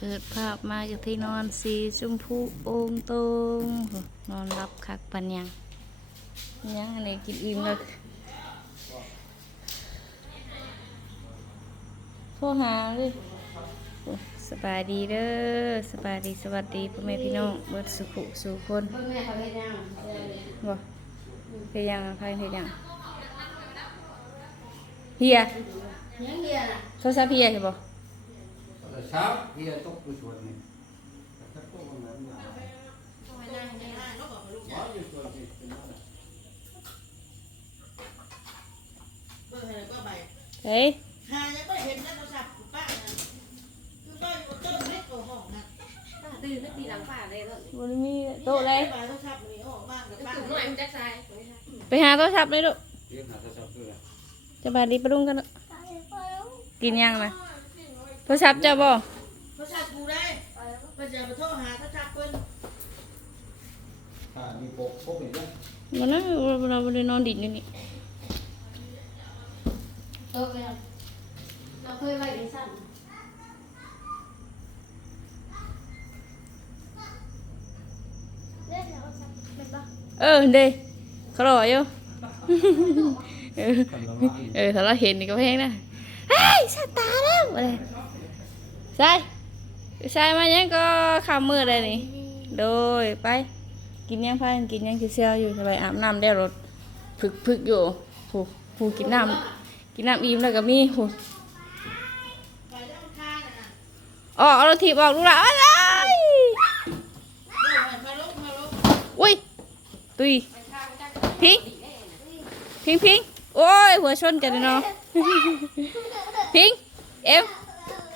เปิดภาพมาจากที่นอนสีชมพูโองตรงนอนรับคักปันยังยังอันนี้กินอิ่มเลยโทรหาเลยโอ้สบายดีเด้อสบายดีสวัสดีพ่อแม่พี่น้องเบิดสุขุสุคนเพิ่งแม่เขาเฮ็ดยังบ่เฮียยังใครเฮียยังเฮียยังเดียวน่ะโทรศัพท์เฮียใช่บ่ Sao? Bây giờ tốt cái chuột này. Chắc tốt con lớn nào. ต้องไปนั่งในห้างแล้วบอกกับลูก Có cái chuột thì cái nó là เบิ่งให้แล้วก็ไปเฮ้ยหายังไม่เห็นนะโทรศัพท์ป้านะคือป้าอยู่ต้นเล็กกว่าห้องนะตื่นสักทีหลังป่าเลยแล้วบ่ได้มีโต๊ะเลยป้าโทรศัพท์นี่ออกบ้านกับป้าตื่นหน่อยมันจะใส่ไปหาโทรศัพท์เลยลูก tiếng là sao sao cứ là จะบาดดีปะลุงกันลูกกินยังนะโท รศัพท์เจ้าบ่โทรศัพท์กูได้เพิ่นจะไปโทรหาโทรศัพท์เพิ่น à đi bộ phố mình đó มันนะเราบ่ได้นอนดินอยู่นี่เออเราเคยไปดิสั่นเออเด้เขารออยู่ เออเออถ้าเราเห็นนี่ก็เพลงนะเฮ้ยสตาร์แล้วอะไร ใช่ใช่มายังก็ข้ามมือเลยนี่โดยไป กินยังพากันกินยังเซียวอยู่สบายอาบน้ำได้รถผึกผึกๆอยู่ผูผูกินน้ำกินน้ำอิ่มแล้วก็มีผู้ไปแล้วมันคาน่ะอเอารถถีบออกลูกหลานอะไรอุ้ยตุยพิงพิงพิงโอ้ยหัวชนกันเลยเนาะพิงเอ็ม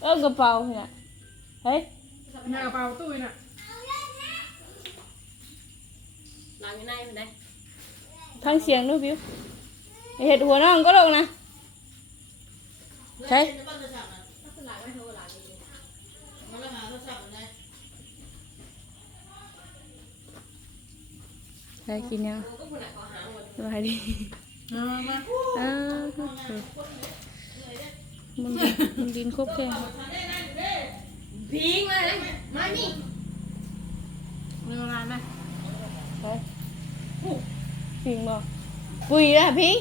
เออกระเป๋าเนี่ยเฮ้ยหน้ากระเป๋าตุ้ยน่ะหลังอยู่ในมันได้ทั้งเสียงด้วยบิวเห็ดหัวน้องก็ลงนะใช่เห็นบ้านโทรศัพท์น่ะหลังไม่โทรหลังอยู่มันแล้วหาโทรศัพท์มันได้ใช่กินยังก็คนไหนขอหาหมดสบายดีเอา มาอ้าวมันมันดินครบแค่พิงมาเลยมานี่มีเวลาไหมไปพิงบ่ปุยละพิง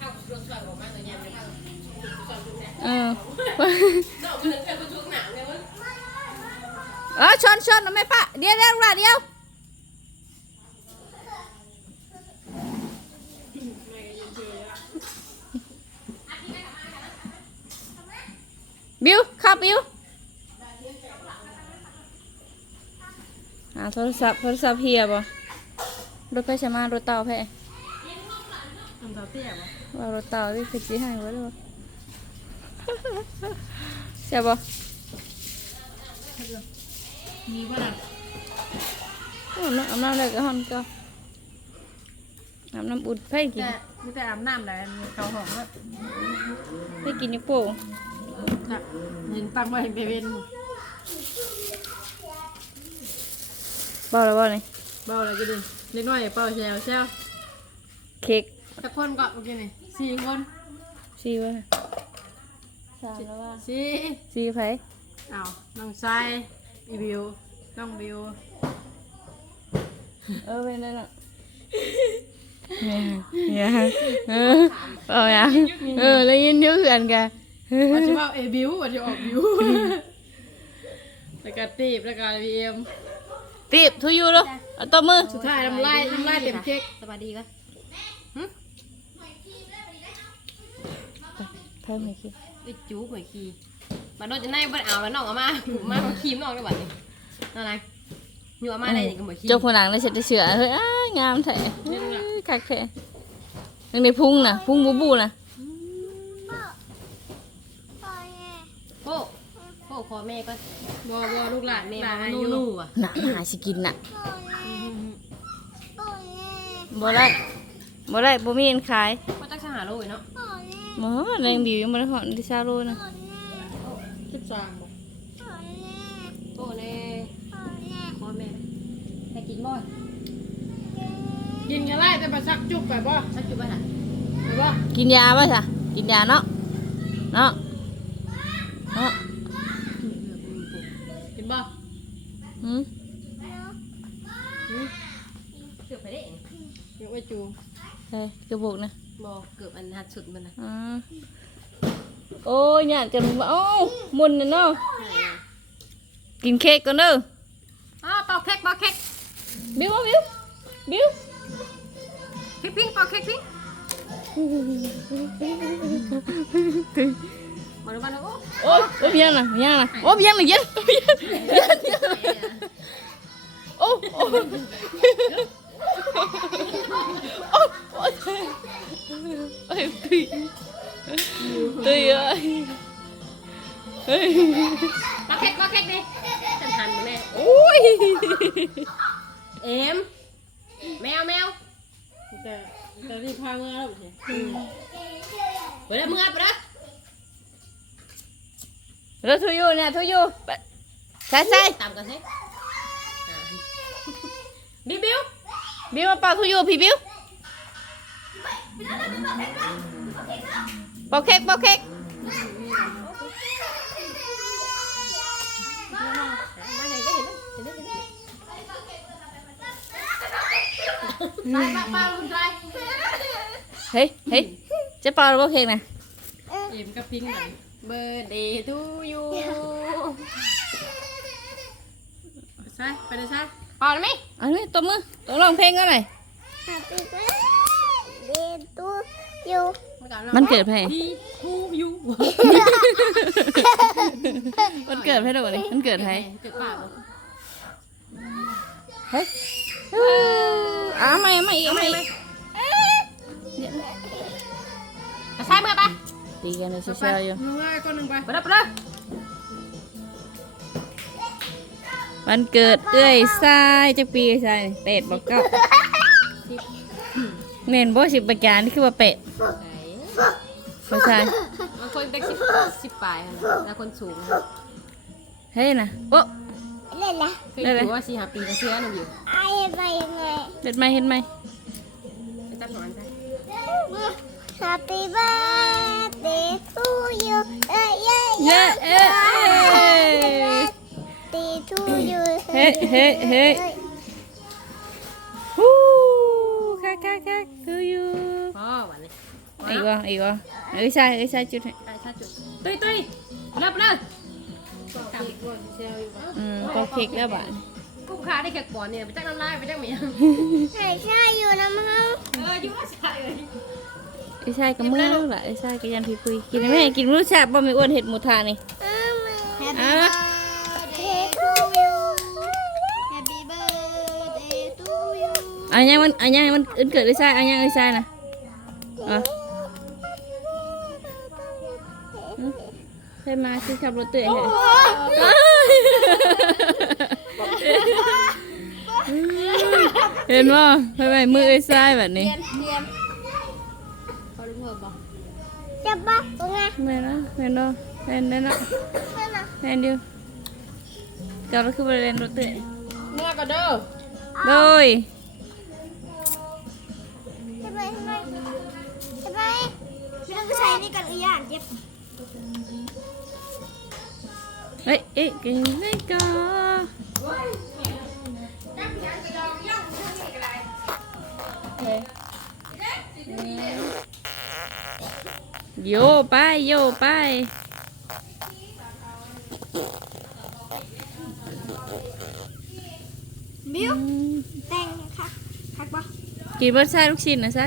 เอารถสวยบอกมาตัวยังไม่เข้าสอนทุกแน่เออดอกมันเคยไปทุกหนังเลยมั้งเออชนชนเอาไหมปะเดี๋ยวเดี๋ยวลูกหลานเดี๋ยว บิวขับบิวหาโทรศัพท์โทรศัพท์เฮียบ่รถไฟชมารถเต่าแพ่ทำตัวเตี้ยบ่ว่ารถเต่าที่คือจีให้ไว้ด้วยใช่บ่มีป่ะน่ะอาบน้ำอาบน้ำเลยก็ห้องก็อาบน้ำอุ่นไผ่กินแต่มีแต่อาบน้ำได้เขาหอมแล้วไผ่กินอยี่โป่ง น่ะเห็นตั้งไว้เห็นเบเวนบ่เลยบ่เลยเบาอะไรก็ดีเล็กน้อยเป่าแซวแซวเค้กสักคนก็เมื่อกี้นี่สี่คนซีว่าสามแล้วว่าสี่ซีไผ่อ้าวน้องชายอีบิวน้องบิวเออเป็นได้ละเนี่ยเนี่ยเออเอาอย่างเออแล้วยินเยอะเหือนกัน ว่าจะว่าเอบิวว่าจะออกบิวแล้วก็ตีบแล้วก็บีเอ็มตีบทุยูลูกเอาตัวมือสุดท้ายน้ำลายน้ำลายเต็มเค้กสบายดีปะเพิ่มอีกทีไอ้จูหอยคีมาโดนจะได้บ้านเอาแล้วน้องเอามามาคีมน้องได้บัดนี้นั่นไงอยู่เอามาได้ยังก็หมดคีจกผนังได้เสร็จได้เสือเฮ้ยอ้ายงามแท้เอ้ยคักแท้ยังในพุ่งน่ะพุ่งบูบูน่ะ ขอแม่ก็บ่บ่ลูกหลานแม่หลานมาอายุนู่ๆอะน่ะหาสิกินน่ะบ่ได้บ่ได้บ่มีอันขายก็จักสหาโลยเนาะหมอแรงบิวยังบ่ได้หอนที่ซาโลนะสิบสามบอกโอ้แน่ขอแม่ไปกินบ่กินกันไรแต่ประชักจุกไปบ่สักจุดบ่ล่ะไปบ่กินยาบ่ซะกินยาเนาะเนาะเนาะ กินบ่ หืมเกือบไปได้เดี๋ยวไว้จูใช่กระบอกนะบ่เกือบอันหัดสุดมันน่ะอ่าโอ้ยหยาดกันบ่เอ้ามุนน่ะเนาะกินเค้กก่อนเด้ออ้าวเป่าเค้กเป่าเค้กบิวมาบิวบิวพิงพิงเป่าเค้กพิงมาดูมาดู โอ้โอ้ยโอ้ยเพียงน่ะเพียงน่ะโอ้ยเพียงน่ะเย็นเย็นเย็นเย็นโอ้โอ้โอ้โอ้ยเอ้ยตุยตุยเอ้ยเฮ้ยเป่าเค้กเป่าเค้กดิฉันหันมาแม่โอ้ยเอ็มแมวแมวแต่แต่ที่พาเมื่อแล้วไปแล้วมึงอะไปแล้วเราทุยูเนี่ยทุยูใช่ใช่ตามกันสิบิวบิวบิวมาเป่าทุยูพี่บิว เป่าเค้กเป่าเค้กมาไหนก็เห็นเห็นเห็นเห็นไปไปไปคุณชาย เฮ้ยเฮ้ยจะเป่าหรือเปล่าเค้กนะเอ็มกับพิงหน่อยเบอร์เดย์ทูยูใช่ไปเลยใช่เป่าได้ไหมเอันนี้ตัวมือต้องร้องเพลงกันหน่อย Happy birthday to you. มันเกิดเพลงทีทูยูมันเกิดเพลงดูนี่มันเกิดเพลงเกิดป่าบ่เฮ้ยอ้าไม่ไม่อีกไม่ ดีกันในโซเชียลอยู่มึงว่าก้อนหนึ่งไปไปแล้วไปแล้ววันเกิดเอ้ยทรายจะปีทรายเป็ดบอกเก้าเน่นบ่สิบประการนี่คือว่าเป็ดบ่ใช่บางคนเด็กสิบสิบปลายแล้วคนสูงเฮ้ยนะโอ้ Lên là เคยอยู่ว่าสี่ห้าปีก็เชื่อหนูอยู่ ai vậy mày? เห็นไหมเห็นไหมไปจับของมันไป Happy birthday to you. Ê, ê, เย้เอ้ย birthday to you. เฮ้ยเฮ้ยเฮ้ยฮู้คักคักคักคืออยู่พ่อวันนี้อีกวะอีกวะเอ้ยใช่เอ้ยใช่จุดให้ไปชาจุดตุ้ยตุ้ยเริ่มเลยตามก้อนเซลอยู่บ่อืมพอเค้กแล้วบ้านกุ้งค้าได้แค่ก่อนเนี่ยไปจักน้ำลายไปจักเมีย Hãy xa you nè má. เอออยู่ว่าใช่เลย ไอ้ใช่กับมือแล้วล่ะไอ้ใช่กับยันพี่คุยกินได้ไหมกินรู้แซ่บบ่มีอ้วนเห็ดหมูทานี่ Happy À. birthday to you. Happy birthday to you. อันยังมันอันยังมันอื่นเกิดไอ้ใช่อันยังไอ้ใช่นะอะใช่มาคือขับรถเตะเห็นว่าไปไปมือไอ้ใช่แบบนี้ Chắp bắp của nghe. แม่นนะแม่นเนาะแม่น ได้เนาะ Thế nào? แม่นเดียวกับรถคือประเด็นรถเตะเมื่อก็เด้อ โดย Thế mày, thế mày. Thế mày. Mày đừng có xài đi cần ý à, chép. เฮ้ยเอ๊ะกินได้ก็โยไปโยไป Biếu. Tèn khắc. Khắc bắp. กินเบิร์ดใช่ลูกชิ้นนะใช่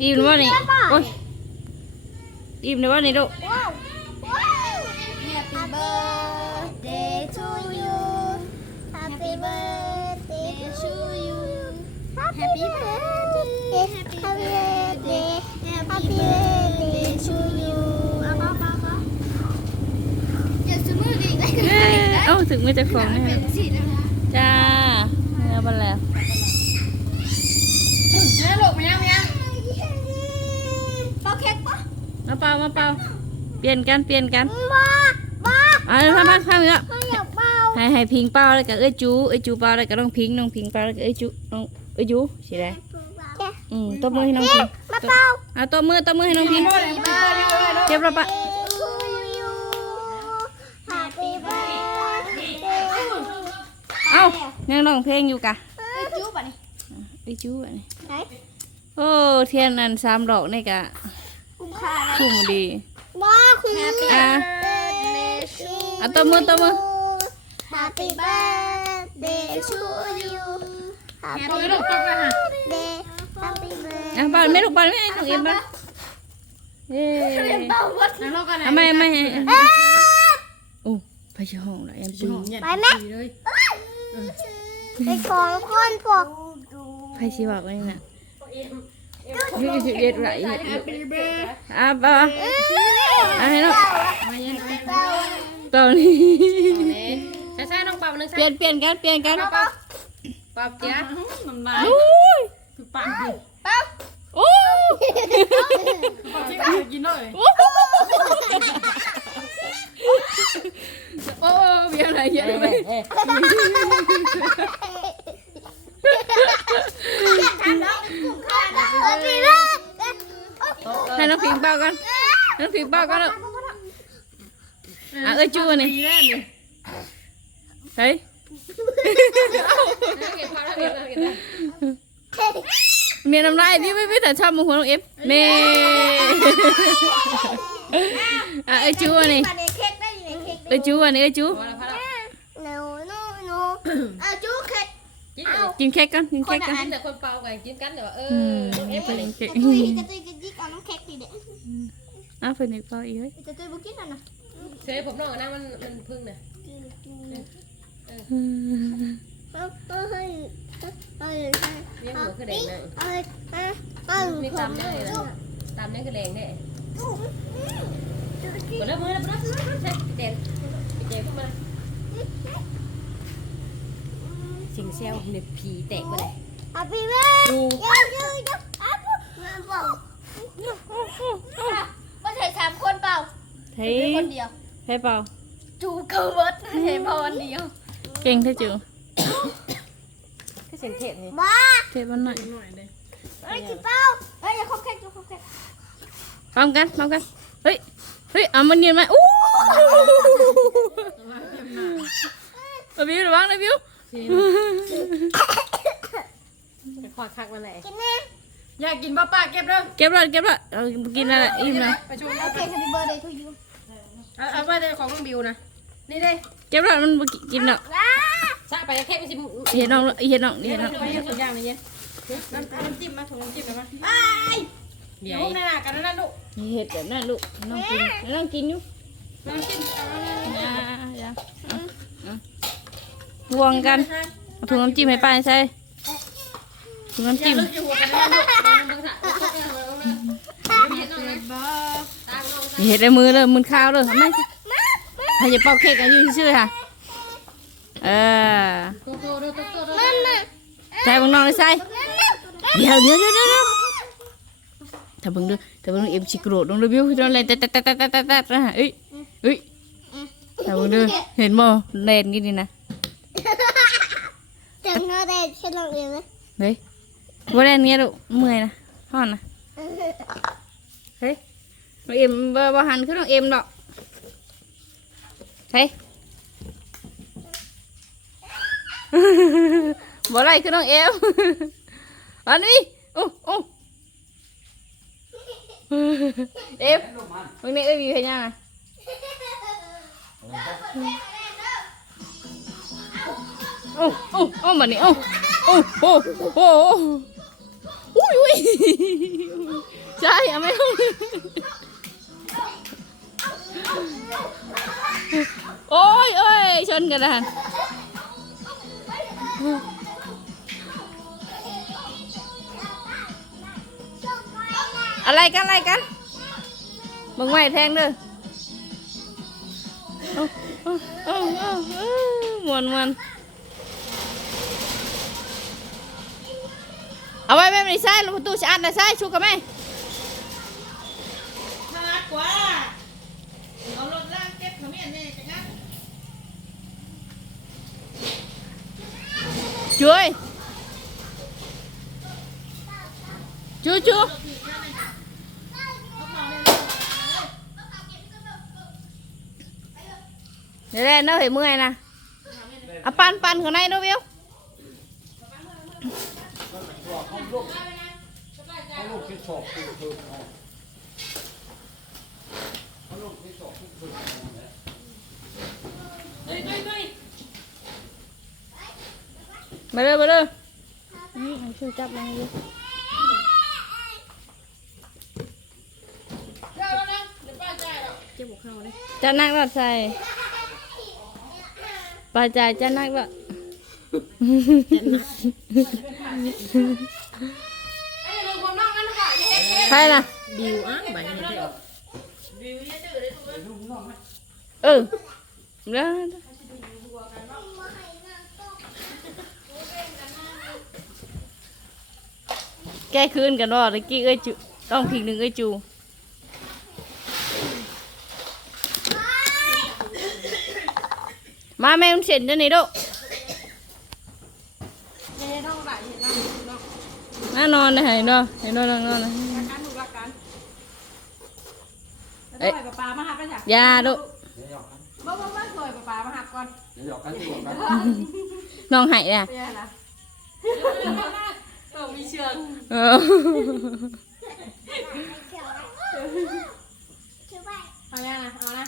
อิ่มหรือว่านี่โอ้ยอิ่มหรือว่านี่ลูก Wow. Wow. Happy birthday Happy birthday. Happy birthday Happy birthday to you เอาเปล่าเปล่าเปล่าเดี๋ยวซื้อมือดีเลยเอ้ยเอ้าถึงมือเจะของเป็เนี่ยนสีนะคะจ้าเนื้อบันแล้วเนี่ยลูกมายังมายังเปล่าเค้กปะมาเป่ามาเป่าเปลี่ยนกันเปลี่ยนกันบ้าบ้าเอาพักพักพักเนื้อ ไม่อยากเปล่าให้ให้พิงเป่าแล้วก็เอ้ยจูเอ้ยจูเป่าแล้วก็น้องพิงน้องพิงเป่าแล้วก็เอ้ยจูน้อง เอ้ยจูสิได้อืมตบมือให้น้องพิงมาเปล่าอะตบมือตบมือให้น้องพิงเก็บแล้วปะ Happy birthday เอ้ายังร้องเพลงอยู่กะจุ๊บอะนี่เอ้ยจูอันนี้ไหนโอ้เทียนอันสามดอกนี่กะคุ้มค่านะคุ้มดีว้าคุณอะอะตบมือตบมือ Happy birthday to you Happy ตัวลูกตกเลยค่ะ birthday Happy birthday อะเป่าไม่ลูกเป่าไม่ให้น้องเอ็มเป่าเย้นั่งรอกันเลยทำไมไม่ให้โอ้ไปที่ห้องแล้วเอ็มปุยไปไหมเลยไปของคนพวกไปสิบอกว่านี่น่ะยี่สิบเอ็ดไหลอะเป่าอะให้น้องมาเย็นมาเป่านี่ใช่ใช่น้องปั๊บนึงเปลี่ยนเปลี่ยนกันเปลี่ยนกันปั๊บเจ้าโอ้ยปากดิโอ้ยกินหน่อยโอ้โอ้เบียร์อะไรเยอะเลยให้น้องพิงเป่ากัน น้องพิงเป่ากันแล้วอะเอ้ยจูอันนี่เฮ้ยเก็บความแล้วเก็บแล้ว เก็บแล้วเมียน้ำลายนี่ไม่ไม่แต่ชอบมึงหัวน้องเอฟเน่อะเอ้ยจูอันนี้มาในเค้กได้อยู่ในเค้กเอ้ยจูอันนี้เอ้ยจูพอแล้วพอแล้วหนูหนูหนูอะจูเค้กกินกินเค้กกันกินเค้กกันกินแต่คนเป่ากันกินกันแต่ว่าเออือมเอ๊ะกินเค้กจะตุยจะตุยจะยิกเอาน้ำเค้กดิเด็กอะเพิ่นอีกเป่าอีกเฮ้ยจะตุยบุกินอะนะเซ่ผมน้องนะมันมันพึ่งนะ เอาเอาให้เอาให้เลี้ยงหัวคือแดงนเอาให้เอามีตำได้เลยนะตำนี่คือแดงเนี่ยกดแล้วมือแล้วมือแล้วเด่นเด่นขึ้นมาสิงเซลเน็บผีแตกไปเลยอาปีเบ้ยูว่าใช่สามคนเปล่าเฮ้ยคนเดียวเฮ้เปล่าจูเกิร์ดเห็นพอวันเดียว เก่งเท่าจูคือเสียงเทศเลยบ้าเทปมันหน่อยเอ้ยจิเป้าเอ้ยอย่าคบแค่จูคบแค่พร้อมกันพร้อมกัน เฮ้ย เฮ้ยเอามันยืนมาอู้เอาบิวระวังนะบิวขอคักมาเลยกินแน่อยากกินป้าป้าเก็บเด้อเก็บละเก็บละเอากินอะไรอิ่มละไปชมโอเค Happy birthday to you เอาเอาไปเลยของน้องบิวนะ นี่เลยเก็บละมันบ่กินหรอกว้าซะไปแค่ไม่สิเห็นน้องเห็นน้องเห็นน้องไปยังตัวอย่างเลยเนี่ยน้ำน้ำจิ้มมาถุงน้ำจิ้มมาไอ้เดี๋ยวหน้ากันนั่นลูกเห็ดแบบนั้นลูกน้องกินน้องกินอยู่น้ำจิ้มเอาอ่าอย่าเอาเอาห่วงกันเอาถุงน้ำจิ้มให้ป้าใส่ถุงน้ำจิ้มลูกจะหัวกันนั่นลูกมึงถ่ายเห็นน้องนะตามน้องอย่าเห็ดในมือเลยมือข้าวเลยไม่ ใช่ให้อย่าเป่าเค้กกันอยู่ชื่อๆค่ะ เออโตโตโตโตโตนั่นน่ะใส่บังน้องเลยใส่นั่นน่ะเดี๋ยวเดี๋ยวเดี๋ยวเดี๋ยวถ้าเบิ่งดูถ้าเบิ่งดูเอ็มสิโกรธลงดูบิวโดนเลยแต่แต่แต่แต่แต่แต่นะเอ้ยเอ้ยถ้าเบิ่งดูเห็นบ่เล่นกินนี่นะจังน่าได้แค่ลองเองเลยเฮ้ยบ่เล่นเงี้ยลูกเมื่อยนะฮ้อนนะเฮ้ยน้องเอ็มบ่บ่หันคือน้องเอ็มดอก เฮ้ยบ่ไรคือน้องเอ็มอันนี้โอ้โอ้เอ็มมึงนี่เอ้ยมีเพลงยังไงโอ้โอ้โอ้มานี่โอ้โอ้โอ้โอ้อุ้ยอุ้ยใช่เอาไหม โอ้ยโอ้ยชนกันแล้วอะไรกันอะไรกันเบิ่งไว้แทงเด้อเอาเอาเอาเอาเอามวนมวนเอาไว้แม่ไม่ได้ใส่ลูกประตูชะอัดนะใส่ชูกับแม่มากกว่าเอา ช่วยจูจูเดี๋ยวแรกเนาะเห็นเมื่อยนะเอาปันปันข้างในเนาะวิวเขาลูกที่สองคือคือเอาเขาลูกที่สองคือคือเอาเนี่ยมาเลยมาเลยนี่เอาช่วยจับมันดิเจ็บหัวเข่าเลยจะนักรถใส่ปลาจ่ายจะนักรถใครล่ะบิวอะใบนี้เถอะเออแล้ว แก้คืนกันว่าตะกี้เอ้ยจูต้องพิงหนึ่งเอ้ยจูมาแม่มันเสร็จจะไหนดูน่านอนนะเห็นเนาะเห็นเนาะนอนนอนนะการถูกรักกันแล้วปล่อยปลามาหักกันจ้ะอยาดูเดี๋ยวหยอกกันบ่บ่บ่ปล่อยปลามาหักก่อนเดี๋ยวหยอกกันเดี๋ยวหยอกกันน้องหายอะ เป็นยังไงล่ะเออมีเชือกเออเอายังน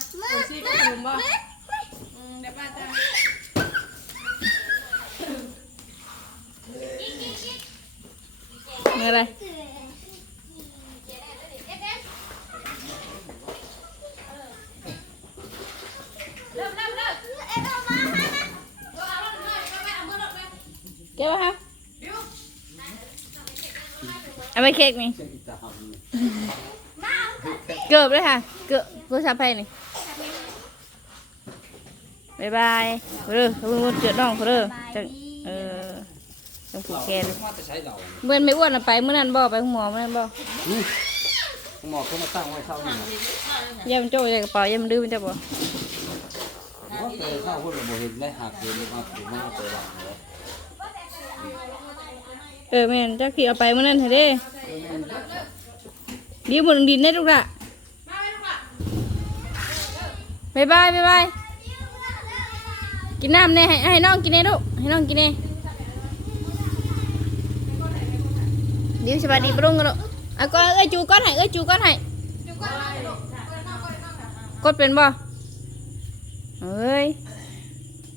ะ เอานะโอ้ซี่ก็ขนมบ่อืมเดี๋ยวป้าจะอะไรเก็บไว้ครับเอาไปเค้กนี่เส้นอีตาหำนี่เกือบเลยค่ะ เกือบกูชาไปนี่บายบายเด้อเขาเป็นคนเกิดน้องเขาเด้อจังเออจังผูกแขนมาจะใช้เหล่าเมื่อไม่อ้วนน่ะไปเมื่อนั้นบ่ไปหาหมอเมื่อนั้นบ่นี่หมอเขามาตั้งไว้เท่านี้นะเย่ามันโจ้ใส่กระเป๋าเย่ามันดื้อมันจะบ่ว่าเตะเข้าคนละโบเห็นได้หักเห็นมาถึงมาเตะหลังเลย เออแม่นจักที่เอาไปเมื่อนั้นให้เด้ดีบนดินได้ลูกละบายบายบายบายกินน้ำเนี่ยให้ให้น้องกินเนี่ยลูกให้น้องกินเนี่ยเดี๋ยวสบายดีปรุงกันลูกอะก็เอ้ยจูก้อนให้เอ้ยจูก้อนให้กดเป็นบ่เอ้ย